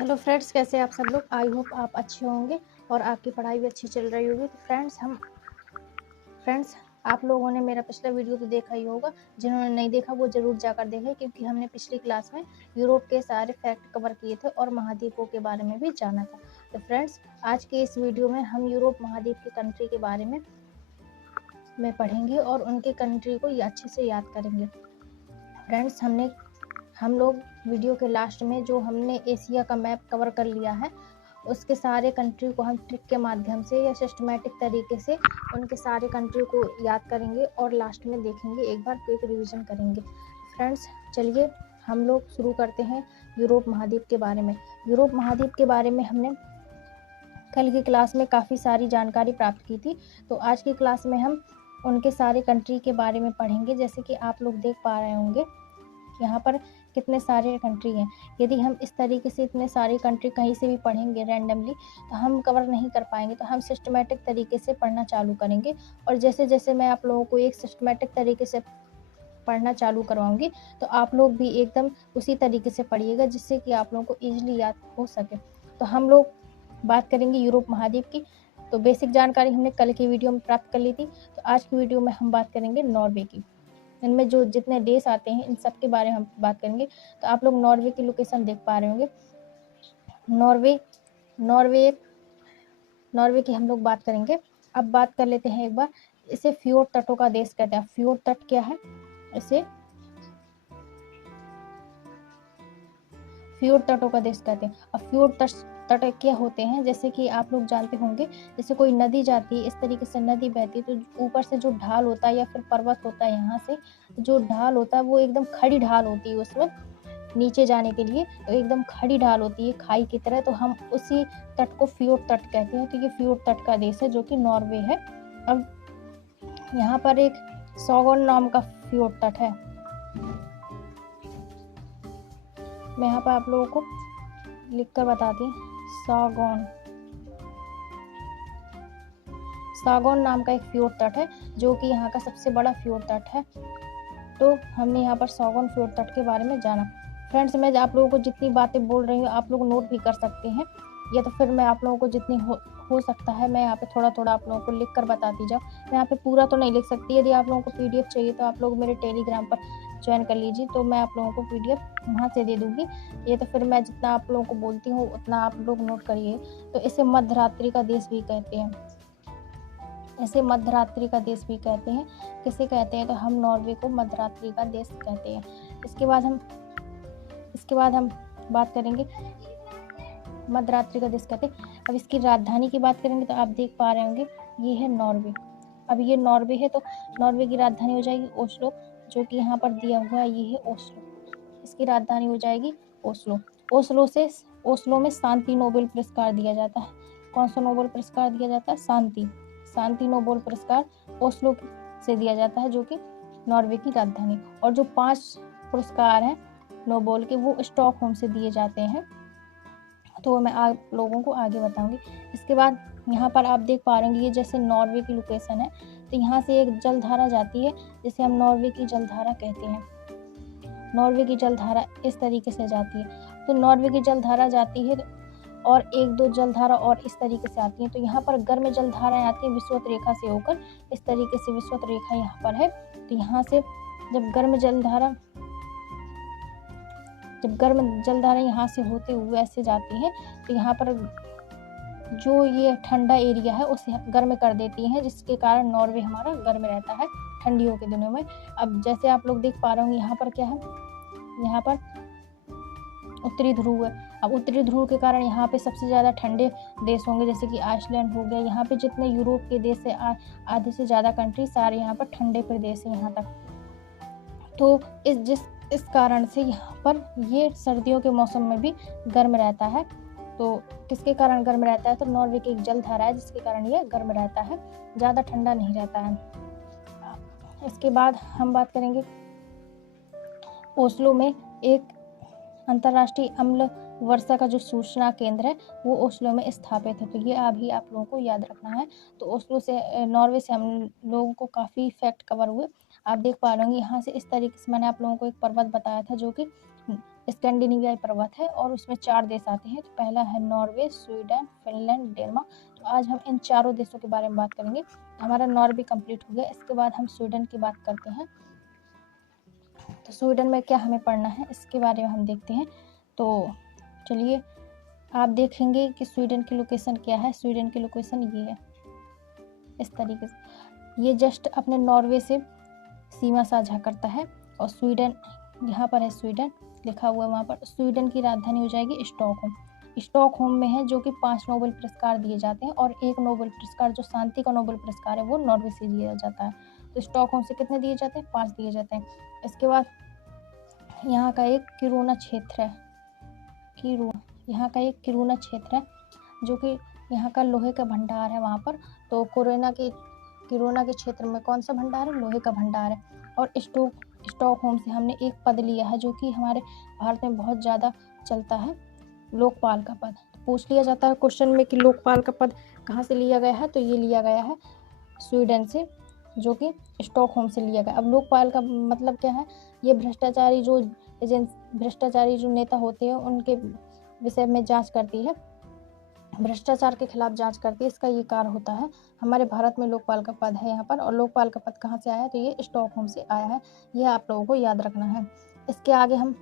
Hello friends, कैसे हैं आप सब लोग। आई होप आप अच्छे होंगे और आपकी पढ़ाई भी अच्छी चल रही होगी। तो फ्रेंड्स आप लोगों ने मेरा पिछला वीडियो तो देखा ही होगा। जिन्होंने नहीं देखा वो ज़रूर जाकर देखें, क्योंकि हमने पिछली क्लास में यूरोप के सारे फैक्ट कवर किए थे और महाद्वीपों के बारे में भी जाना था। तो फ्रेंड्स आज के इस वीडियो में हम यूरोप महाद्वीप की कंट्री के बारे में पढ़ेंगे और उनके कंट्री को अच्छे से याद करेंगे। फ्रेंड्स हम लोग वीडियो के लास्ट में जो हमने एशिया का मैप कवर कर लिया है, उसके सारे कंट्री को हम ट्रिक के माध्यम से या सिस्टमेटिक तरीके से उनके सारे कंट्री को याद करेंगे और लास्ट में देखेंगे, एक बार क्विक रिवीजन करेंगे। फ्रेंड्स चलिए हम लोग शुरू करते हैं यूरोप महाद्वीप के बारे में। यूरोप महाद्वीप के बारे में हमने कल की क्लास में काफ़ी सारी जानकारी प्राप्त की थी, तो आज की क्लास में हम उनके सारे कंट्री के बारे में पढ़ेंगे। जैसे कि आप लोग देख पा रहे होंगे यहाँ पर कितने सारे कंट्री हैं। यदि हम इस तरीके से इतने सारी कंट्री कहीं से भी पढ़ेंगे रैंडमली तो हम कवर नहीं कर पाएंगे। तो हम सिस्टमेटिक तरीके से पढ़ना चालू करेंगे और जैसे जैसे मैं आप लोगों को एक सिस्टमेटिक तरीके से पढ़ना चालू करवाऊंगी तो आप लोग भी एकदम उसी तरीके से पढ़िएगा, जिससे कि आप लोगों को ईजिली याद हो सके। तो हम लोग बात करेंगे यूरोप महाद्वीप की। तो बेसिक जानकारी हमने कल की वीडियो में प्राप्त कर ली थी, तो आज की वीडियो में हम बात करेंगे नॉर्वे की। इनमें जो जितने देश आते हैं इन सब के बारे में हम बात करेंगे। तो आप लोग नॉर्वे की लोकेशन देख पा रहे होंगे। नॉर्वे की हम लोग बात करेंगे। अब बात कर लेते हैं एक बार, इसे फ्योर्ड तटों का देश कहते हैं। फ्योर्ड तट क्या है? इसे फ्योर्ड तटों का देश कहते हैं। अब फ्योर्ड तट क्या होते हैं, जैसे कि आप लोग जानते होंगे, जैसे कोई नदी जाती है, इस तरीके से नदी बहती है तो ऊपर से जो ढाल होता है या फिर पर्वत होता है, यहाँ से जो ढाल होता है वो एकदम खड़ी ढाल होती है। उसमें नीचे जाने के लिए तो एकदम खड़ी ढाल होती है खाई की तरह, तो हम उसी तट को फ्योर्ड तट कहते हैं। तो ये फ्योर्ड तट का देश है जो कि नॉर्वे है। अब यहाँ पर एक सॉगन नाम का फ्योर्ड तट है। मैं यहाँ पर आप लोगों को लिख कर बताती हूँ। सागोन नाम का एक फ्योर्ड तट है जो कि यहाँ का सबसे बड़ा फ्योर्ड तट है। तो हमने यहाँ पर सागोन फ्योर्ड तट के बारे में जाना। फ्रेंड्स मैं आप लोगों को जितनी बातें बोल रही हूँ आप लोग नोट भी कर सकते हैं, या तो फिर मैं आप लोगों को जितनी हो सकता है मैं यहाँ पे थोड़ा थोड़ा आप लोगों को लिख कर बताती जाऊँ। मैं यहाँ पे पूरा तो नहीं लिख सकती। यदि आप लोगों को पीडीएफ चाहिए तो आप लोग मेरे टेलीग्राम पर ज्वाइन कर लीजिए, तो मैं आप लोगों को पीडीएफ वहाँ से दे दूँगी। ये तो फिर मैं जितना आप लोगों को बोलती हूँ उतना आप लोग नोट करिए। तो इसे मध्यरात्रि का देश भी कहते हैं। इसे मध्यरात्रि का देश भी कहते हैं। किसे कहते हैं? तो हम नॉर्वे को मध्यरात्रि का देश कहते हैं। इसके बाद हम बात करेंगे मध्यरात्रि का देश कहते हैं। अब इसकी राजधानी की बात करेंगे तो आप देख पा रहे होंगे ये है नॉर्वे। अब ये नॉर्वे है तो नॉर्वे की राजधानी हो जाएगी ओस्लो, जो कि यहाँ पर दिया हुआ है, ये है ओस्लो। इसकी राजधानी हो जाएगी ओस्लो। ओस्लो में शांति नोबेल पुरस्कार दिया जाता है। कौन सा नोबेल पुरस्कार दिया जाता है? शांति नोबेल पुरस्कार ओस्लो से दिया जाता है, जो कि नॉर्वे की राजधानी। और जो 5 पुरस्कार हैं नोबेल के वो स्टॉकहोम से दिए जाते हैं, तो मैं आप लोगों को आगे बताऊंगी। इसके बाद यहाँ पर आप देख पा रहे होंगे ये जैसे नॉर्वे की लोकेशन है, तो यहाँ से एक जलधारा जाती है जिसे हम नॉर्वे की जलधारा कहते हैं। नॉर्वे की जलधारा इस तरीके से जाती है। तो नॉर्वे की जलधारा जाती है और 1-2 जलधारा और इस तरीके से आती हैं। तो यहाँ पर गर्म जलधाराएं आती हैं विषुवत रेखा से होकर, इस तरीके से विषुवत रेखा यहाँ पर है। तो यहाँ से जब गर्म जलधारा यहाँ से होते हुए ऐसे जाती है, तो यहाँ पर जो ये ठंडा एरिया है उसे गर्म कर देती हैं, जिसके कारण नॉर्वे हमारा गर्म रहता है ठंडियों के दिनों में। अब जैसे आप लोग देख पा रहे होंगे यहाँ पर क्या है, यहाँ पर उत्तरी ध्रुव है। अब उत्तरी ध्रुव के कारण यहाँ पे सबसे ज़्यादा ठंडे देश होंगे, जैसे कि आइसलैंड हो गया। यहाँ पे जितने यूरोप के देश है आधे से ज़्यादा कंट्री सारे यहाँ पर ठंडे प्रदेश है यहाँ तक। तो इस कारण से यहाँ पर ये सर्दियों के मौसम में भी गर्म रहता है। तो किसके कारण गर्म रहता है? तो नॉर्वे की एक जलधारा है जिसके कारण ये गर्म रहता है, ज़्यादा ठंडा नहीं रहता है। इसके बाद हम बात करेंगे ओस्लो में एक अंतर्राष्ट्रीय अम्ल वर्षा का जो सूचना केंद्र है वो ओस्लो में स्थापित है। तो ये अभी आप लोगों को याद रखना है। तो ओस्लो से नॉर्वे से हम लोगों को काफ़ी फैक्ट कवर हुए। आप देख पा रहे होंगे यहाँ से इस तरीके से मैंने आप लोगों को एक पर्वत बताया था जो कि स्कैंडिनेवियाई पर्वत है और उसमें 4 देश आते हैं। तो पहला है नॉर्वे, स्वीडन, फिनलैंड, डेनमार्क। तो आज हम इन चारों देशों के बारे में बात करेंगे। हमारा नॉर्वे कंप्लीट हो गया। इसके बाद हम स्वीडन की बात करते हैं। तो स्वीडन में क्या हमें पढ़ना है इसके बारे में हम देखते हैं। तो चलिए, आप देखेंगे कि स्वीडन की लोकेशन क्या है। स्वीडन की लोकेशन ये है, इस तरीके से। ये जस्ट अपने नॉर्वे से सीमा साझा करता है और स्वीडन यहाँ पर है, स्वीडन लिखा हुआ है वहाँ पर। स्वीडन की राजधानी हो जाएगी स्टॉकहोम। स्टॉकहोम में है, जो कि 5 नोबेल पुरस्कार दिए जाते हैं और एक नोबेल पुरस्कार जो शांति का नोबेल पुरस्कार है वो नॉर्वे से दिया जाता है। तो स्टॉकहोम से कितने दिए जाते हैं? 5 दिए जाते हैं। इसके बाद यहाँ का एक किरूना क्षेत्र है, यहाँ का एक किरूना क्षेत्र है जो कि यहाँ का लोहे का भंडार है वहाँ पर। तो किरूना के क्षेत्र में कौन सा भंडार है? लोहे का भंडार है। और स्टॉकहोम से हमने एक पद लिया है जो कि हमारे भारत में बहुत ज़्यादा चलता है, लोकपाल का पद। तो पूछ लिया जाता है क्वेश्चन में कि लोकपाल का पद कहाँ से लिया गया है, तो ये लिया गया है स्वीडन से, जो कि स्टॉकहोम से लिया गया। अब लोकपाल का मतलब क्या है? ये भ्रष्टाचारी जो नेता होते हैं उनके विषय में जांच करती है, भ्रष्टाचार के खिलाफ जांच करती है, इसका ये कार्य होता है। हमारे भारत में लोकपाल का पद है यहाँ पर। और लोकपाल का पद कहाँ से आया है? तो ये स्टॉकहोम से आया है। यह आप लोगों को याद रखना है। इसके आगे हम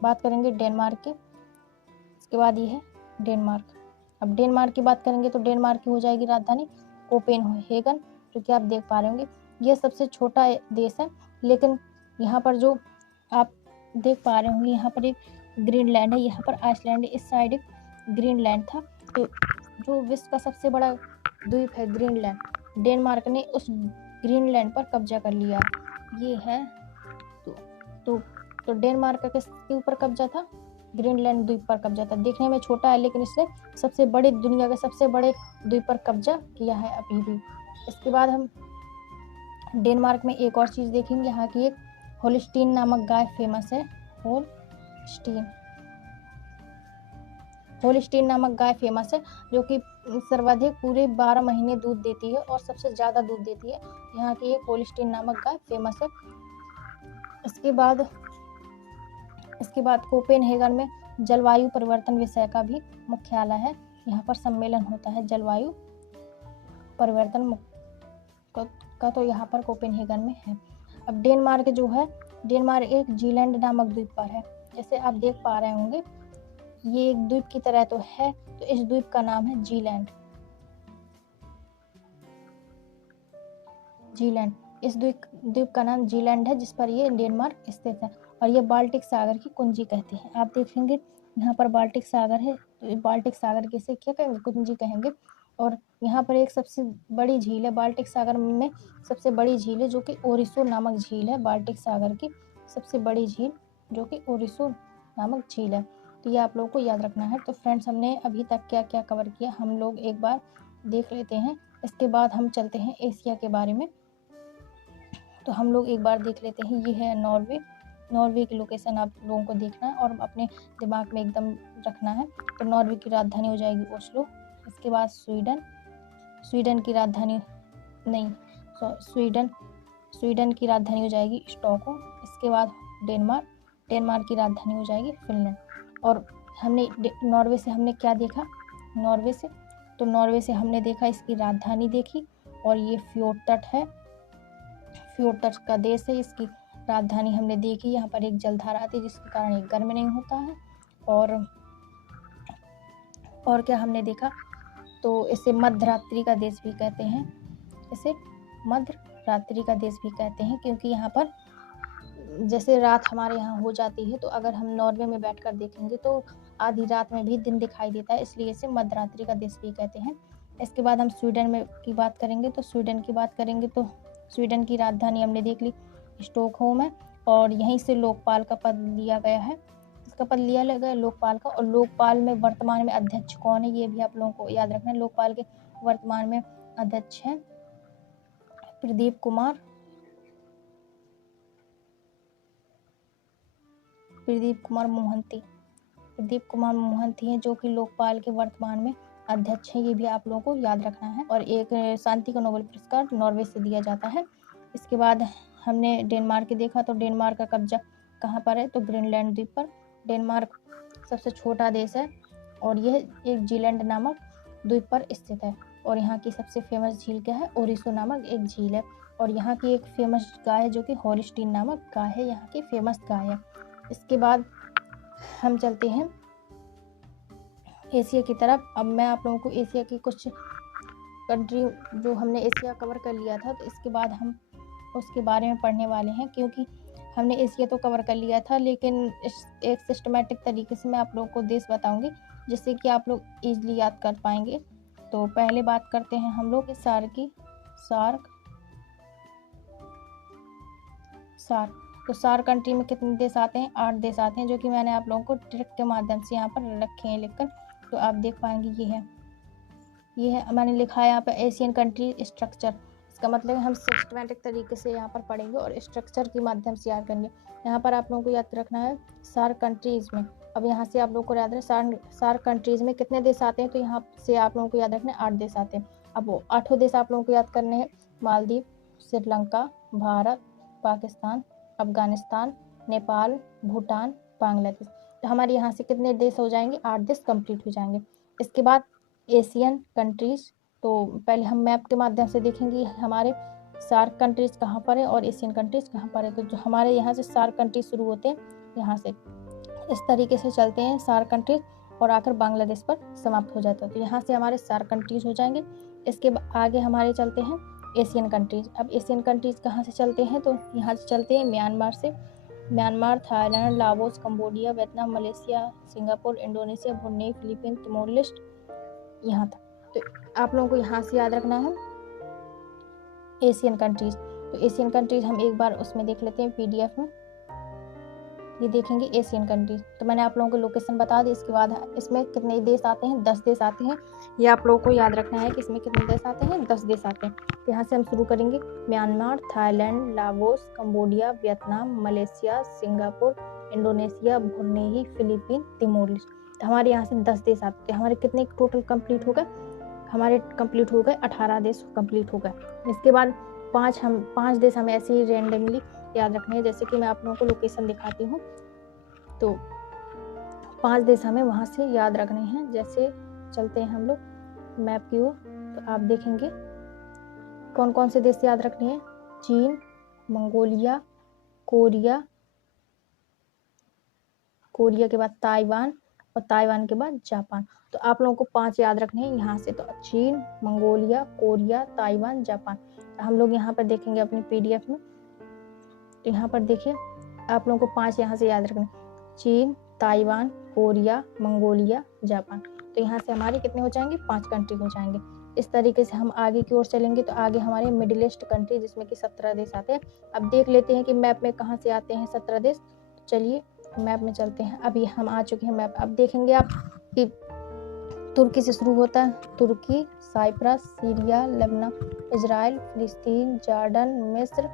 बात करेंगे डेनमार्क की। इसके बाद ये है डेनमार्क। अब डेनमार्क की बात करेंगे तो डेनमार्क की हो जाएगी राजधानी कोपेनहेगन, जो कि आप देख पा रहे होंगे। ये सबसे छोटा देश है, लेकिन यहाँ पर जो आप देख पा रहे होंगे, यहाँ पर एक ग्रीनलैंड है, यहाँ पर आइसलैंड है, इस साइड एक ग्रीनलैंड था। तो जो विश्व का सबसे बड़ा द्वीप है ग्रीनलैंड, डेनमार्क ने उस ग्रीनलैंड पर कब्जा कर लिया। ये है तो डेनमार्क का किसके ऊपर कब्जा था? ग्रीनलैंड द्वीप पर कब्जा था। देखने में छोटा है, लेकिन इसने दुनिया के सबसे बड़े द्वीप पर कब्जा किया है अभी भी। इसके बाद हम डेनमार्क में एक और चीज़ देखेंगे। यहाँ की एक होल्स्टीन नामक गाय फेमस है। होल्स्टीन नामक गाय फेमस है, जो कि सर्वाधिक पूरे 12 महीने दूध देती है और सबसे ज़्यादा दूध देती है। यहाँ की एक होल्स्टीन नामक गाय फेमस है। इसके बाद कोपेनहेगन में जलवायु परिवर्तन विषय का भी मुख्यालय है। यहाँ पर सम्मेलन होता है जलवायु परिवर्तन का, तो यहाँ पर कोपेनहेगन में है। अब डेनमार्क जो है, डेनमार्क एक जीलैंड नामक द्वीप पर है। जैसे आप देख पा रहे होंगे, ये एक द्वीप की तरह तो है, तो इस द्वीप का नाम है जीलैंड। इस द्वीप का नाम जीलैंड है, जिस पर ये डेनमार्क स्थित है। और ये बाल्टिक सागर की कुंजी कहते हैं। आप देखेंगे यहाँ पर बाल्टिक सागर है, तो बाल्टिक सागर किसे क्या कहेंगे? कुंजी कहेंगे। और यहाँ पर एक सबसे बड़ी झील है, बाल्टिक सागर में सबसे बड़ी झील है, जो कि ओरिसो नामक झील है। बाल्टिक सागर की सबसे बड़ी झील जो कि ओरिसो नामक झील है। तो ये आप लोगों को याद रखना है। तो फ्रेंड्स, हमने अभी तक क्या क्या कवर किया हम लोग एक बार देख लेते हैं। इसके बाद हम चलते हैं एशिया के बारे में। तो हम लोग एक बार देख लेते हैं। ये है नॉर्वे की लोकेशन आप लोगों को देखना है और अपने दिमाग में एकदम रखना है। तो नॉर्वे की राजधानी हो जाएगी ओस्लो। इसके बाद स्वीडन की राजधानी हो जाएगी स्टॉकहोम। इसके बाद डेनमार्क की राजधानी हो जाएगी फिनलैंड। और हमने नॉर्वे से हमने क्या देखा? नॉर्वे से हमने देखा, इसकी राजधानी देखी, और ये फ्योर्ड तट है, फ्योर्ड तट का देश है। इसकी राजधानी हमने देखी। यहाँ पर एक जलधारा आती है, जिसके कारण ये गर्म नहीं होता है। और क्या हमने देखा? तो इसे मध्यरात्रि का देश भी कहते हैं, क्योंकि यहाँ पर जैसे रात हमारे यहाँ हो जाती है, तो अगर हम नॉर्वे में बैठकर देखेंगे तो आधी रात में भी दिन दिखाई देता है, इसलिए इसे मध्यरात्रि का देश भी कहते हैं। इसके बाद हम स्वीडन की बात करेंगे। तो स्वीडन की राजधानी हमने देख ली, स्टॉकहोम है। और यहीं से लोकपाल का पद लिया गया है। इसका पद लिया गया लोकपाल का। और लोकपाल में वर्तमान में अध्यक्ष कौन है, ये भी आप लोगों को याद रखना है। लोकपाल के वर्तमान में अध्यक्ष हैं प्रदीप कुमार मोहंती हैं, जो कि लोकपाल के वर्तमान में अध्यक्ष हैं। ये भी आप लोगों को याद रखना है। और एक शांति का नोबेल पुरस्कार नॉर्वे से दिया जाता है। इसके बाद हमने डेनमार्क देखा। तो डेनमार्क का कब्जा कहाँ पर है? तो ग्रीनलैंड द्वीप पर। डेनमार्क सबसे छोटा देश है और यह एक जीलैंड नामक द्वीप पर स्थित है। और यहाँ की सबसे फेमस झील क्या है? ओरिसो नामक एक झील है। और यहाँ की एक फेमस गाय है जो कि होलिस्टीन नामक गाय है, यहाँ की फेमस गाय है। इसके बाद हम चलते हैं एशिया की तरफ। अब मैं आप लोगों को एशिया की कुछ कंट्री, जो हमने एशिया कवर कर लिया था, तो इसके बाद हम उसके बारे में पढ़ने वाले हैं, क्योंकि हमने एशिया तो कवर कर लिया था, लेकिन एक सिस्टमेटिक तरीके से मैं आप लोगों को देश बताऊंगी जिससे कि आप लोग ईजिली याद कर पाएंगे। तो पहले बात करते हैं हम लोग सार्क। तो सार्क कंट्री में कितने देश आते हैं? 8 देश आते हैं, जो कि मैंने आप लोगों को ट्रिक के माध्यम से यहाँ पर रखे हैं लिखकर, तो आप देख पाएंगे। ये है मैंने लिखा है यहाँ पर एशियन कंट्री स्ट्रक्चर। इसका मतलब है हम सिस्टमेटिक तरीके से यहाँ पर पढ़ेंगे और स्ट्रक्चर के माध्यम से याद करेंगे। यहाँ पर आप लोगों को याद रखना है सार्क कंट्रीज़ में। अब यहाँ से आप लोगों को याद रखना सार्क कंट्रीज़ में कितने देश आते हैं, तो यहाँ से आप लोगों को याद रखना है 8 देश आते हैं। अब वो 8 देश आप लोगों को याद करने हैं: मालदीव, श्रीलंका, भारत, पाकिस्तान, अफगानिस्तान, नेपाल, भूटान, बांग्लादेश। तो हमारे यहाँ से कितने देश हो जाएंगे? 8 देश कंप्लीट हो जाएंगे। इसके बाद एशियन कंट्रीज़, तो पहले हम मैप के माध्यम से देखेंगे हमारे सार्क कंट्रीज़ कहाँ पर है और एशियन कंट्रीज़ कहाँ पर है। तो जो हमारे यहाँ से सार्क कंट्रीज शुरू होते हैं, यहाँ से इस तरीके से चलते हैं सार्क कंट्रीज और आकर बांग्लादेश पर समाप्त हो जाता है। तो यहाँ से हमारे सार्क कंट्रीज हो जाएंगे। इसके आगे हमारे चलते हैं एशियन कंट्रीज़। अब एशियन कंट्रीज़ कहाँ से चलते हैं, तो यहाँ से चलते हैं म्यांमार से। Myanmar, Thailand, Laos, Cambodia, Vietnam, Malaysia, Singapore, Indonesia, Brunei, Philippine, Timor Leste, यहाँ तक। तो आप लोगों को यहाँ से याद रखना है एशियन कंट्रीज़। तो एशियन कंट्रीज़ हम एक बार उसमें देख लेते हैं पीडीएफ में। ये देखेंगे एशियन कंट्रीज़। तो मैंने आप लोगों को लोकेशन बता दी। इसके बाद इसमें कितने देश आते हैं? 10 देश आते हैं। ये आप लोगों को याद रखना है कि इसमें कितने देश आते हैं? 10 देश आते हैं। तो यहाँ से हम शुरू करेंगे Myanmar, Thailand, Laos, Cambodia, Vietnam, Malaysia, Singapore, Indonesia, Brunei, Philippine, Timor Leste. तो हमारे यहाँ से 10 देश आते हैं। हमारे कितने टोटल कंप्लीट हो गए? हमारे कंप्लीट हो गए 18 देश कंप्लीट हो गए। इसके बाद 5 देश हमें ऐसे ही रैंडमली याद रखने हैं। जैसे कि मैं आप लोगों को लोकेशन दिखाती हूँ, तो 5 देश हमें वहाँ से याद रखने हैं। जैसे चलते हैं हम लोग मैप की ओर, तो आप देखेंगे कौन कौन से देश याद रखने हैं: चीन, मंगोलिया, कोरिया के बाद ताइवान और ताइवान के बाद जापान। तो आप लोगों को 5 याद रखने हैं यहाँ से। तो चीन, मंगोलिया, कोरिया, ताइवान, जापान। हम लोग यहाँ पर देखेंगे अपनी पीडीएफ में। तो यहाँ पर देखिए आप लोगों को 5 यहाँ से याद रखने: चीन, ताइवान, कोरिया, मंगोलिया, जापान। तो यहाँ से हमारे कितने हो जाएंगे? 5 कंट्री हो जाएंगे। इस तरीके से हम आगे की ओर चलेंगे तो आगे हमारे मिडिल ईस्ट कंट्री, जिसमें कि 17 देश आते हैं। अब देख लेते हैं कि मैप में कहाँ से आते हैं 17 देश। तो चलिए मैप में चलते हैं। अभी हम आ चुके हैं मैप। अब देखेंगे आप कि तुर्की से शुरू होता है। तुर्की, Cyprus, Syria, Lebanon, Israel, Palestine, Jordan, मिस्र,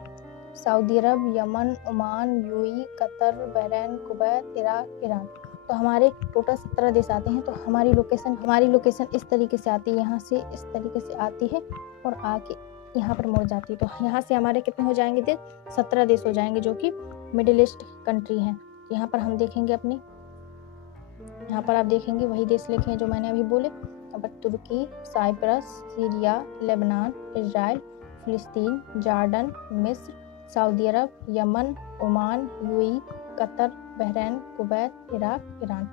Saudi Arab, Yemen, Oman, UAE, Qatar, Bahrain, Kuwait, Iraq, Iran. तो हमारे टोटल 17 देश आते हैं। तो हमारी लोकेशन इस तरीके से आती है, यहाँ से इस तरीके से आती है और आके यहाँ पर मुड़ जाती है। तो यहाँ से हमारे कितने हो जाएंगे देश? 17 देश हो जाएंगे, जो कि मिडिल ईस्ट कंट्री हैं। यहाँ पर हम देखेंगे अपनी, यहाँ पर आप देखेंगे वही देश लिखे हैं जो मैंने अभी बोले। यहाँ पर तुर्की, Cyprus, Syria, Lebanon, Israel, Palestine, Jordan, मिस्र, Saudi Arab, Yemen, Oman, UAE, Qatar, Bahrain, Kuwait, Iraq, Iran.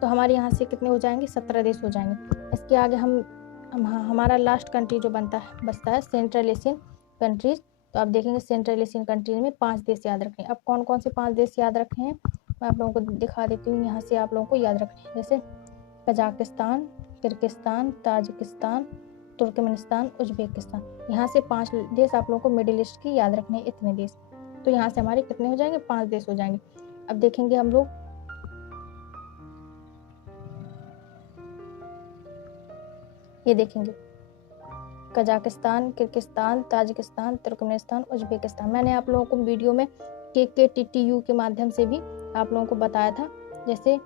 तो हमारे यहाँ से कितने हो जाएंगे? 17 देश हो जाएंगे। इसके आगे हमारा लास्ट कंट्री जो बचता है सेंट्रल एशियन कंट्रीज। तो आप देखेंगे सेंट्रल एशियन कंट्रीज में 5 देश याद रखें। अब कौन कौन से 5 देश याद रखे हैं मैं आप लोगों को दिखा देती हूँ। यहाँ से आप लोगों को याद रखने हैं, जैसे Kazakhstan, Kyrgyzstan, Tajikistan, Turkmenistan, Uzbekistan. यहाँ से 5 देश आप लोगों को मिडिल ईस्ट की याद रखने हैं, इतने देश। तो यहाँ से हमारे कितने हो जाएंगे? 5 देश हो जाएंगे। अब देखेंगे हम लोग, ये देखेंगे Kazakhstan, Kyrgyzstan, Tajikistan, Turkmenistan, Uzbekistan. मैंने आप लोगों को वीडियो में KKTTU के माध्यम से भी आप लोगों को बताया था, जैसे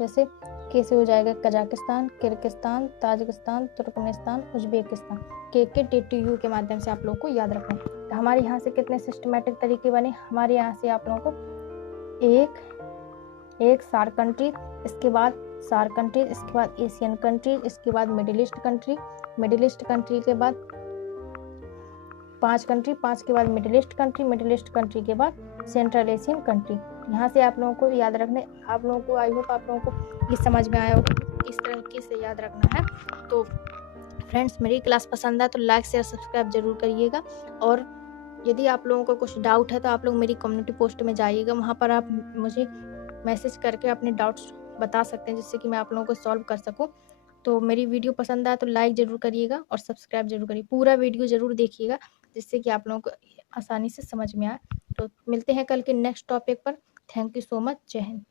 कैसे हो जाएगा Kazakhstan, Kyrgyzstan, Tajikistan, Turkmenistan, Uzbekistan. KKTTU के माध्यम से आप लोगों को याद रखना है। तो हमारे यहाँ से कितने सिस्टमेटिक तरीके बने? हमारे यहाँ से आप लोगों को 1, एक सार्क कंट्री, इसके बाद सार्क कंट्रीज, इसके बाद एशियन कंट्रीज, इसके बाद middle east country, middle east country के बाद 5 कंट्री, 5 के बाद middle east country, middle east country के बाद सेंट्रल एशियन कंट्री। यहाँ से आप लोगों को याद रखने, आप लोगों को आई होप आप लोगों को ये समझ में आया होगा किस तरीके से याद रखना है। तो फ्रेंड्स, मेरी क्लास पसंद है तो लाइक शेयर सब्सक्राइब जरूर करिएगा। और यदि आप लोगों को कुछ डाउट है तो आप लोग मेरी कम्युनिटी पोस्ट में जाइएगा, वहाँ पर आप मुझे मैसेज करके अपने डाउट्स बता सकते हैं, जिससे कि मैं आप लोगों को सॉल्व कर सकूं। तो मेरी वीडियो पसंद आए तो लाइक ज़रूर करिएगा और सब्सक्राइब जरूर करिए, पूरा वीडियो ज़रूर देखिएगा, जिससे कि आप लोगों को आसानी से समझ में आए। तो मिलते हैं कल के नेक्स्ट टॉपिक पर। Thank you so much. जय हिंद।